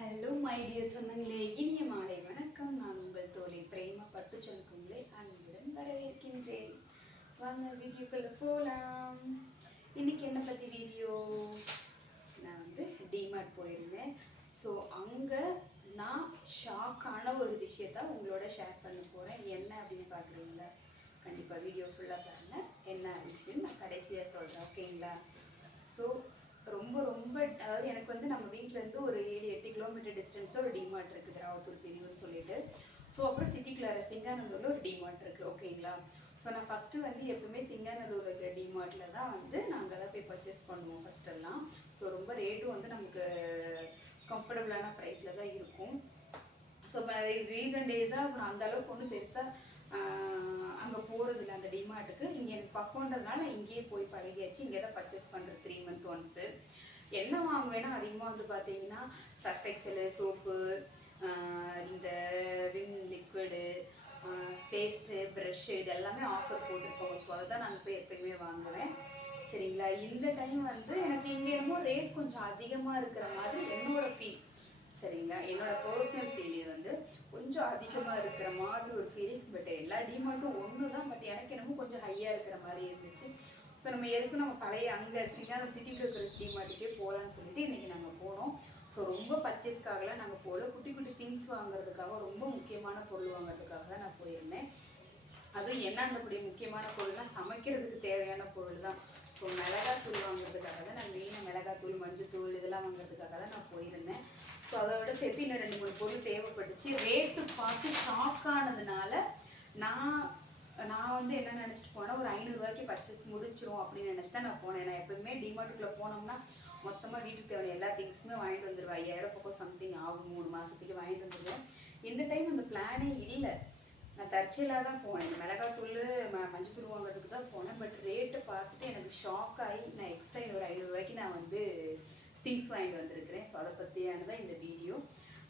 Hello my dear சொந்தங்களே, இனிய மாலை வணக்கம். நான் உங்கள் தோழி பிரேமா பட்டுச்சனுக்கு உங்களை அன்புடன் வரவேற்கின்றேன். வாங்க வீடியோக்குள்ள போகலாம். இன்னைக்கு என்ன பற்றி வீடியோ? நான் டிமார்ட் போயிருந்தேன். ஸோ அங்கே நான் ஷாக்கான ஒரு விஷயத்த உங்களோட ஷேர் பண்ண போகிறேன். என்ன அப்படின்னு பார்க்குறீங்களா? கண்டிப்பாக வீடியோ ஃபுல்லாக பாருங்கள். என்ன விஷயம் நான் கடைசியாக சொல்கிறேன், ஓகேங்களா? ஸோ ரொம்ப ரொம்ப அதாவது எனக்கு நம்ம வீட்டிலேருந்து ஒரு 7-8 கிலோமீட்டர் டிஸ்டன்ஸில் ஒரு டிமார்ட் இருக்குது, ராவத்தூர் பிரிவுன்னு சொல்லிட்டு. ஸோ அப்புறம் சிட்டிக்குள்ளார சிங்காநல்லூரில் ஒரு டிமார்ட் இருக்குது, ஓகேங்களா? ஸோ நான் ஃபஸ்ட்டு எப்பவுமே சிங்காநல்லூர் இருக்கிற டிமார்ட்டில் தான் நாங்கள் தான் போய் பர்ச்சேஸ் பண்ணுவோம் ஃபஸ்ட்டெல்லாம். ஸோ ரொம்ப ரேட்டும் நமக்கு கம்ஃபர்டபுளான ப்ரைஸில் தான் இருக்கும். ஸோ ரீசன்ட் டேஸாக நான் அந்தளவுக்கு ஒன்றும் பெருசாக அங்கே போகிறதில்ல அந்த டிமார்ட்டுக்கு. இங்கே எனக்கு பக்கம்ன்றதுனால இங்கேயே போய் பழகியாச்சு. இங்கே தான் பர்ச்சேஸ் பண்ணுறது 3 months ஒன்ஸு. என்ன வாங்குவேன்னா அதிகமாக பார்த்தீங்கன்னா சர்ஃப் எக்ஸலு, சோப்பு, இந்த விம் லிக்விடு, பேஸ்ட்டு, ப்ரெஷ்ஷு, இது எல்லாமே ஆஃபர் போட்டிருக்கோம். ஸோ அதை தான் நாங்கள் போய் எப்போயுமே வாங்குவேன், சரிங்களா? இந்த டைம் எனக்கு இங்கே என்னமோ ரேட் கொஞ்சம் அதிகமாக இருக்கிற மாதிரி என்னோடய ஃபீல், சரிங்களா? என்னோட பர்சனல் ஃபீல் கொஞ்சம் அதிகமாக இருக்கிற மாதிரி ஒரு ஃபீலிங்ஸ். பட் எல்லா டிமார்ட்டும் ஒன்று தான், பட் எனக்கு என்னமோ கொஞ்சம் ஹையாக இருக்கிற மாதிரி இருந்துச்சு. ஸோ நம்ம பழைய அங்கே சிட்டியில் இருக்கிற டிமார்ட்டுக்கே போகலான்னு சொல்லிட்டு இன்றைக்கி நாங்கள் போனோம். ஸோ ரொம்ப பர்ச்சேஸ்க்காகலாம் நாங்கள் போகல, குட்டி குட்டி திங்ஸ் வாங்குறதுக்காக, ரொம்ப முக்கியமான பொருள் வாங்குறதுக்காக தான் நான் போயிருந்தேன். அதுவும் என்ன அந்த கூடிய முக்கியமான பொருள்னால் சமைக்கிறதுக்கு தேவையான பொருள் தான். ஸோ மிளகாத்தூள் வாங்குறதுக்காக தான் நான் மெயினாக மிளகாத்தூள், மஞ்சத்தூள் இதெல்லாம் வாங்குறதுக்காக தான் நான் போயிருந்தேன். ஸோ அதை விட சேர்த்து இன்னும் 2-3 பொருள் தேவைப்பட்டுச்சு. ரேட்டு பார்த்து ஷாக் ஆனதுனால நான் என்ன நினச்சிட்டு போனேன், ஒரு 500 ரூபாய்க்கு பர்ச்சேஸ் முடிச்சிரும் அப்படின்னு நினச்சி தான் நான் போனேன். நான் எப்பவுமே டிமார்ட்டுக்குள்ளே போனோம்னா மொத்தமாக வீட்டுக்கு தேவையான எல்லா திங்ஸுமே வாங்கிட்டு வந்துடுவேன். 5000 பக்கம் சம்திங் ஆகும், 3 மாதத்துக்கு வாங்கிட்டு வந்துடுவேன். இந்த டைம் அந்த பிளானே இல்லை, நான் தற்செயலாக தான் போனேன். மிளகாத்தூள், மஞ்சத்தூள் வாங்குறதுக்கு தான் போனேன். பட் ரேட்டை பார்த்துட்டு எனக்கு ஷாக் ஆகி நான் எக்ஸ்ட்ரா ஒரு 500 ரூபாய்க்கு நான் திங்ஸ் வாங்கிட்டு வந்திருக்கிறேன். ஸோ அதை பற்றியானதான் இந்த வீடியோ.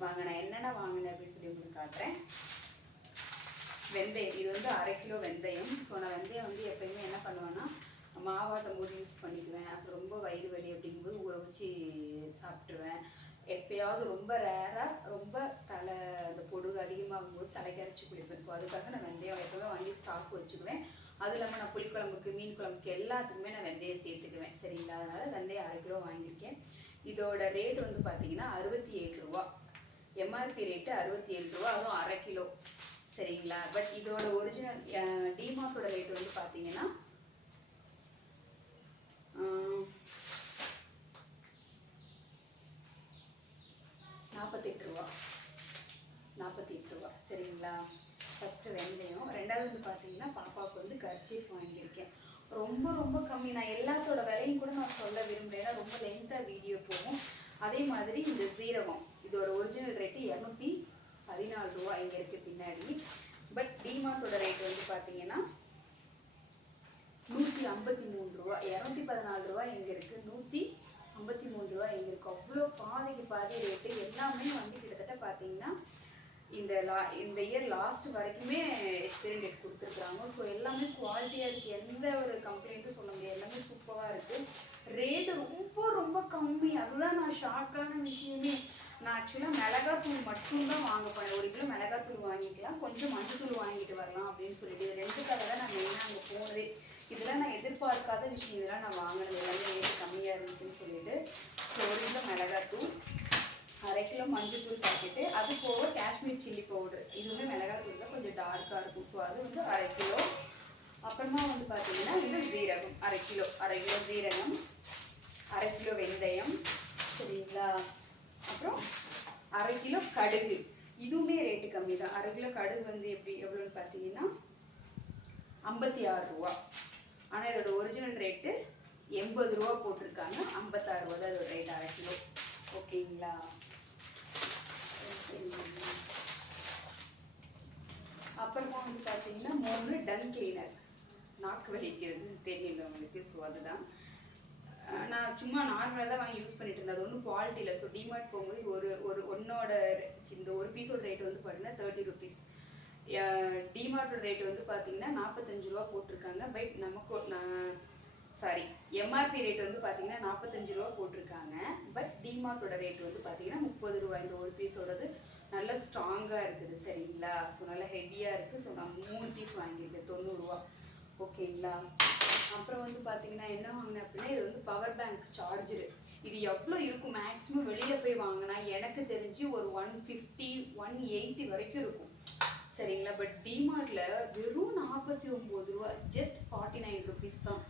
வாங்க நான் என்னென்ன வாங்கினேன் அப்படின்னு சொல்லி உங்களுக்கு காட்டுறேன். வெந்தயம், இது 1/2 கிலோ வெந்தயம். ஸோ நான் வெந்தயம் எப்போயுமே என்ன பண்ணுவேன்னா மாவாட்டும் போது யூஸ் பண்ணிக்குவேன். அப்புறம் ரொம்ப வயிறு வலி அப்படிங்கும்போது ஊற வச்சு சாப்பிட்ருவேன். எப்போயாவது ரொம்ப ரேராக ரொம்ப அந்த பொடுகு அதிகமாகும் போது தலைக்கு அரைச்சி குளிப்பேன். ஸோ அதுக்காக நான் வெந்தயம் எப்போவுமே வாங்கி ஸ்டாக் வச்சுக்குவேன். அது இல்லாமல் நான் புளிக்குழம்புக்கு, மீன் குழம்புக்கு எல்லாத்துக்குமே நான் வெந்தயம் சேர்த்துக்குவேன், சரிங்களா? அதனால் வெந்தயம் 1/2 கிலோ வாங்கியிருக்கேன். இதோட ரேட் பார்த்தீங்கன்னா 67 ரூபா. எம்ஆர்பி ரேட்டு 67 ரூபா, அதுவும் 1/2 கிலோ, சரிங்களா? பட் இதோட ஒரிஜினல் டிமார்ட்டோட ரேட் பார்த்தீங்கன்னா 48 ரூபா. 48 ரூபா, சரிங்களா? ஃபஸ்ட்டு வெந்தயம். ரெண்டாவது பார்த்தீங்கன்னா பாப்பாவுக்கு கர்ச்சீஃப் வாங்கியிருக்கேன். ரொம்ப ரொம்ப கம்மி. நான் எல்லாத்தோட விலையும் கூட நான் சொல்ல விரும்புகிறேன், ஏன்னா ரொம்ப லென்த்தாக வீடியோ போகும். அதே மாதிரி இந்த சீரகம், இதோட ஒரிஜினல் ரேட்டு 214 ரூபா இங்கே இருக்குது பின்னாடி. பட் டிமார்ட்டோட ரேட் பார்த்தீங்கன்னா 153 ரூபா. 214 ரூபா இங்கே இருக்குது, 153 ரூபா இங்கே இருக்குது. அவ்வளோ பாதிக்கு பாதி ரேட்டு. எல்லாமே கிட்டத்தட்ட பார்த்தீங்கன்னா இந்த இயர் லாஸ்ட் வரைக்குமே எக்ஸ்பைரி டேட் கொடுத்துருக்குறாங்க. ஸோ எல்லாமே குவாலிட்டியாக இருக்குது, எந்த ஒரு கம்ப்ளைண்ட்டும் சொல்ல முடியாது, எல்லாமே சூப்பராக இருக்குது. ரேட்டு ரொம்ப ரொம்ப கம்மி. அதுதான் நான் ஷாக்கான விஷயமே. நான் ஆக்சுவலாக மிளகாத்தூள் மட்டும்தான் வாங்க போனேன். 1 கிலோ மிளகாத்தூள் வாங்கிக்கலாம், கொஞ்சம் மஞ்சத்தூள் வாங்கிட்டு வரலாம் அப்படின்னு சொல்லிட்டு. இது 2க்காக தான் நான் மெயினாக அங்கே போனதே. இதெல்லாம் நான் எதிர்பார்க்காத விஷயம், இதெல்லாம் நான் வாங்கினது எல்லாமே ரேட்டு கம்மியாக இருந்துச்சுன்னு சொல்லிட்டு. ஸோ 1 கிலோ மிளகாத்தூள், 1/2 கிலோ மஞ்சத்தூள் பாக்கெட்டு, அது போக காஷ்மீர் சில்லி பவுடர், இதுவுமே மிளகாத்தூள் தான் கொஞ்சம் டார்க்காக இருக்கும். ஸோ அது 1/2 கிலோ. அப்புறமா பார்த்தீங்கன்னா இது ஜீரகம் 1/2 கிலோ. 1/2 கிலோ ஜீரகம், 1/2 கிலோ வெந்தயம், சரிங்களா? அப்புறம் 1/2 கிலோ கடுகு, இதுவுமே ரேட்டு கம்மி தான். 1/2 கிலோ கடுகு எவ்வளோன்னு பார்த்தீங்கன்னா 56 ரூபா. ஆனால் இதோட ஒரிஜினல் ரேட்டு 80 ரூபா போட்டிருக்காங்க, 56 ரூபா தான் இதோட ரேட் 1/2 கிலோ, ஓகேங்களா? அப்புறமா பார்த்தீங்கன்னா 3 டன் கிளீனர். நாக்கு வலிக்கிறது தெரியல உங்களுக்கு, ஸோ அதுதான் நான் சும்மா நார்மலாக தான் வாங்கி யூஸ் பண்ணிட்டு இருந்தேன். அது ஒன்றும் குவாலிட்டி இல்லை. ஸோ டிமார்ட் போகும்போது ஒன்னோட இந்த ஒரு பீஸோட ரேட் பார்த்தீங்கன்னா 30 ருபீஸ். டிமார்ட்டோட ரேட் பார்த்தீங்கன்னா 45 ரூபா போட்டிருக்காங்க. பட் எம்ஆர்பி ரேட் பார்த்தீங்கன்னா 45 ரூபா போட்டிருக்காங்க. பட் டிமார்ட்டோட ரேட் பார்த்தீங்கன்னா 30 ரூபாய் இந்த ஒரு பீஸோடது. நல்லா ஸ்ட்ராங்காக இருக்குது சரிங்களா. ஸோ நல்லா ஹெவியாக இருக்குது. ஸோ நான் 3 பீஸ் வாங்கியிருக்கேன் 90 ரூபா. ஓகேங்களா. அப்புறம் வந்து பார்த்தீங்கன்னா என்ன வாங்கினேன் அப்படின்னா, இது வந்து பவர் பேங்க் சார்ஜரு. இது எவ்வளோ இருக்கும் மேக்ஸிமம் வெளியில் போய் வாங்கினா எனக்கு தெரிஞ்சு ஒரு 150 180 வரைக்கும் இருக்கும் சரிங்களா. பட் டிமார்ட்டில் வெறும் 49 ரூபா, ஜஸ்ட் 49 ருபீஸ் தான்.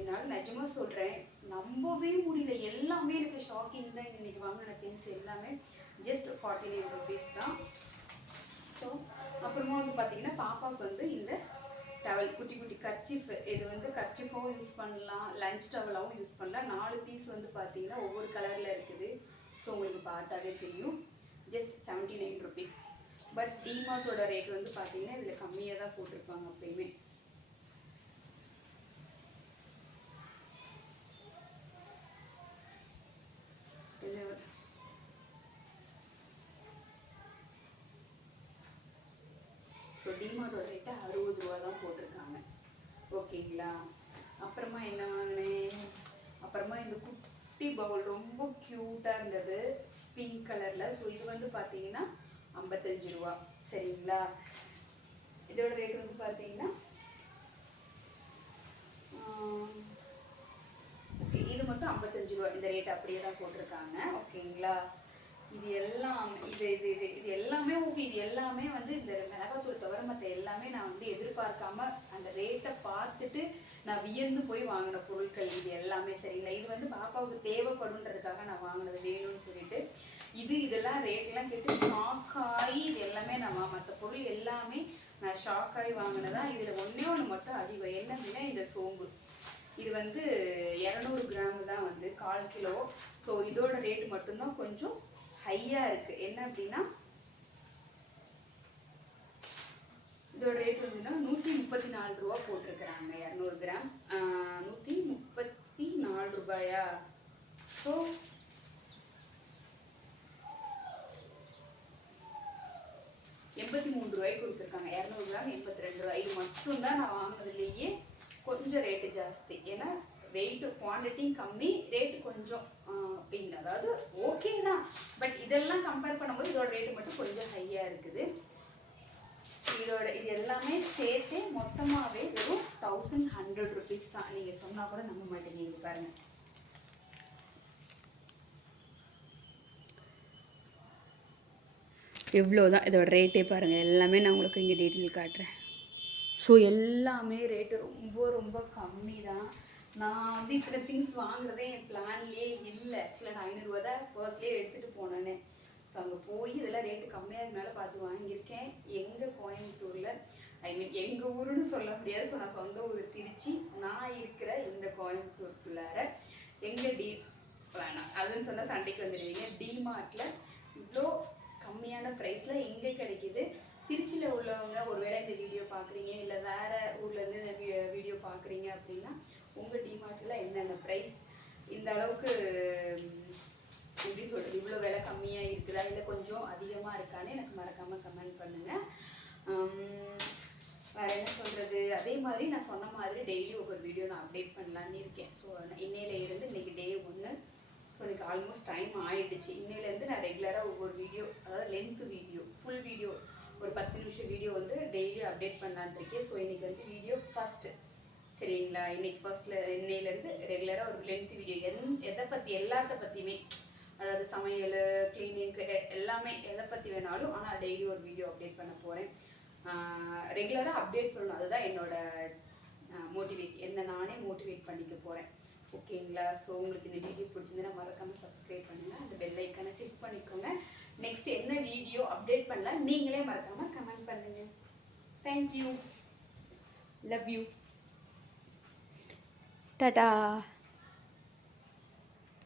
என்னால் நிஜமாக சொல்கிறேன் நம்பவே முடியல. எல்லாமே எனக்கு ஷாக்கிங் தான். இன்றைக்கி வாங்கின திங்ஸ் எல்லாமே ஜஸ்ட் 49 ருபீஸ் தான். ஸோ அப்புறமா வந்து பார்த்தீங்கன்னா பாப்பாவுக்கு வந்து இந்த டவல் குட்டி குட்டி கர்ச்சிஃப், இது வந்து கர்ச்சிஃபாகவும் யூஸ் பண்ணலாம், லஞ்ச் டவலாகவும் யூஸ் பண்ணலாம். 4 பீஸ் வந்து பார்த்தீங்கன்னா ஒவ்வொரு கலரில் இருக்குது. ஸோ உங்களுக்கு பார்த்தாவே தெரியும். Just 79 rupees. பட் டிமார்ட்டோட ரேட் வந்து பார்த்தீங்கன்னா இதில் கம்மியாக தான் போட்டிருப்பாங்க எப்பயுமே. ஸோ டிமார்ட்டோட ரேட்டை 60 ரூபா தான் போட்டிருக்காங்க. ஓகேங்களா. அப்புறமா என்ன வாங்கினேன், அப்புறமா இந்த குட்டி பவுல் ரொம்ப க்யூட்டாக இருந்தது பிங்க் கலரில். ஸோ இது வந்து பார்த்தீங்கன்னா 55 ரூபா சரிங்களா. இதோட ரேட் வந்து பார்த்தீங்கன்னா ஓகே இது மட்டும் 55 ரூபா. இந்த ரேட் அப்படியே தான் போட்டிருக்காங்க. ஓகேங்களா. இது எல்லாம் இது இது இது இது எல்லாமே ஓகே. இது எல்லாமே வந்து இந்த மிளகாத்தூள் தவிர மற்ற எல்லாமே நான் வந்து எதிர்பார்க்காம அந்த ரேட்டை பார்த்துட்டு நான் வியந்து போய் வாங்கின பொருட்கள் இது எல்லாமே சரிங்களா. இது வந்து பாப்பாவுக்கு தேவைப்படுன்றதுக்காக நான் வாங்கினது வேணும்னு சொல்லிட்டு. இதெல்லாம் ரேட்லாம் கேட்டு ஷாக் ஆகி இது எல்லாமே நான் மற்ற பொருள் எல்லாமே நான் ஷாக் ஆகி வாங்கினதான். இதில் ஒன்று மட்டும் அதிகம் என்ன அப்படின்னா இந்த சோம்பு. இது வந்து 200 கிராம் தான் வந்து 1/4 கிலோ. ஸோ இதோட ரேட்டு மட்டும்தான் கொஞ்சம் ஹையாக இருக்குது. என்ன அப்படின்னா இதோட ரேட் வந்துன்னா 134 ரூபா போட்டிருக்கிறாங்க. 200 கிராம் 134 ரூபாயா. ஸோ 83 ரூபாய்க்கு கொடுத்துருக்காங்க. 200 கிராம் 82 ரூபாய். இது மட்டும்தான் நான் வாங்கினதுலேயே கொஞ்சம் ரேட்டு ஜாஸ்தி. ஏன்னா வெயிட்டு குவான்டிட்டியும் கம்மி, ரேட்டு கொஞ்சம் அதாவது ஓகே தான். பட் இதெல்லாம் கம்பேர் பண்ணும்போது இதோட ரேட்டு மட்டும் கொஞ்சம் ஹையாக இருக்குது. இது எல்லாமே சேர்த்து மொத்தமாகவே வெறும் 1100 ருபீஸ் தான். நீங்கள் சொன்னால் கூட நம்ப மாட்டேங்க. பாருங்கள் எவ்வளோதான் இதோட ரேட்டே பாருங்கள். எல்லாமே நான் உங்களுக்கு இங்கே டீட்டெயில் காட்டுறேன். ஸோ எல்லாமே ரேட்டு ரொம்ப ரொம்ப கம்மி தான். நான் வந்து இத்தனை திங்ஸ் வாங்குறதே என் பிளான்லேயே இல்லை. ஆக்சுவலாக நான் 500 ரூபா தான் பர்ஸ்லேயே எடுத்துகிட்டு போனேன்னு. ஸோ அங்கே போய் இதெல்லாம் ரேட்டு கம்மியாக இருந்தாலும் பார்த்து வாங்கியிருக்கேன். எங்கள் கோயம்புத்தூரில் எங்கள் ஊருன்னு சொல்ல முடியாது. ஸோ நான் சொந்த ஊர் திருச்சி, நான் இருக்கிற இந்த கோயம்புத்தூருக்குள்ளார எங்கள் வேணாம் அதுன்னு சொன்னால் சண்டைக்கு வந்துடுவீங்க. டிமார்ட்டில் இவ்வளோ கம்மியான ப்ரைஸில் எங்கே கிடைக்கிது. திருச்சியில் உள்ளவங்க ஒருவேளை இந்த வீடியோ பார்க்குறீங்க, இல்லை வேறு ஊர்லேருந்து இந்த வீடியோ பார்க்குறீங்க அப்படின்னா உங்கள் டிமார்ட்டில் என்னென்ன ப்ரைஸ் இந்த அளவுக்கு எப்படி சொல்கிறது இவ்வளோ விலை கம்மியாக இருக்குதா இல்லை கொஞ்சம் அதிகமாக இருக்கான்னு எனக்கு மறக்காமல் கமெண்ட் பண்ணுங்கள். வேறு என்ன சொல்கிறது, அதே மாதிரி நான் சொன்ன மாதிரி டெய்லி ஒவ்வொரு வீடியோ நான் அப்டேட் பண்ணலான்னு இருக்கேன். ஸோ இன்னையிலேருந்து இன்றைக்கி டே 1. ஸோ எனக்கு ஆல்மோஸ்ட் டைம் ஆகிடுச்சு. இன்னையிலேருந்து நான் ரெகுலராக ஒவ்வொரு வீடியோ, அதாவது லென்த்து வீடியோ, ஃபுல் வீடியோ, ஒரு 10 நிமிஷம் வீடியோ வந்து டெய்லி அப்டேட் பண்ணலான்னு இருக்கேன். ஸோ இன்றைக்கி வந்து வீடியோ ஃபஸ்ட்டு சரிங்களா. இன்றைக்கி இன்னையிலேருந்து ரெகுலராக ஒரு லென்த் வீடியோ எதை பற்றி எல்லாத்த பற்றியுமே, அதாவது சமையல், கிளீனிங்க்கு எல்லாமே எதை பற்றி வேணாலும், ஆனால் டெய்லி ஒரு வீடியோ அப்டேட் பண்ண போகிறேன். ரெகுலராக அப்டேட் பண்ணணும். அதுதான் என்னோட என்னை நானே மோட்டிவேட் பண்ணிக்க போகிறேன். ஓகேங்களா. ஸோ உங்களுக்கு இந்த வீடியோ பிடிச்சிருந்தா மறக்காமல் சப்ஸ்கிரைப் பண்ணுங்கள், அந்த பெல் ஐக்கானை கிளிக் பண்ணிக்கோங்க. நெக்ஸ்ட் என்ன வீடியோ அப்டேட் பண்ணலாம் நீங்களே மறக்காமல் கமெண்ட் பண்ணுங்கள். Thank you, love you, Tata.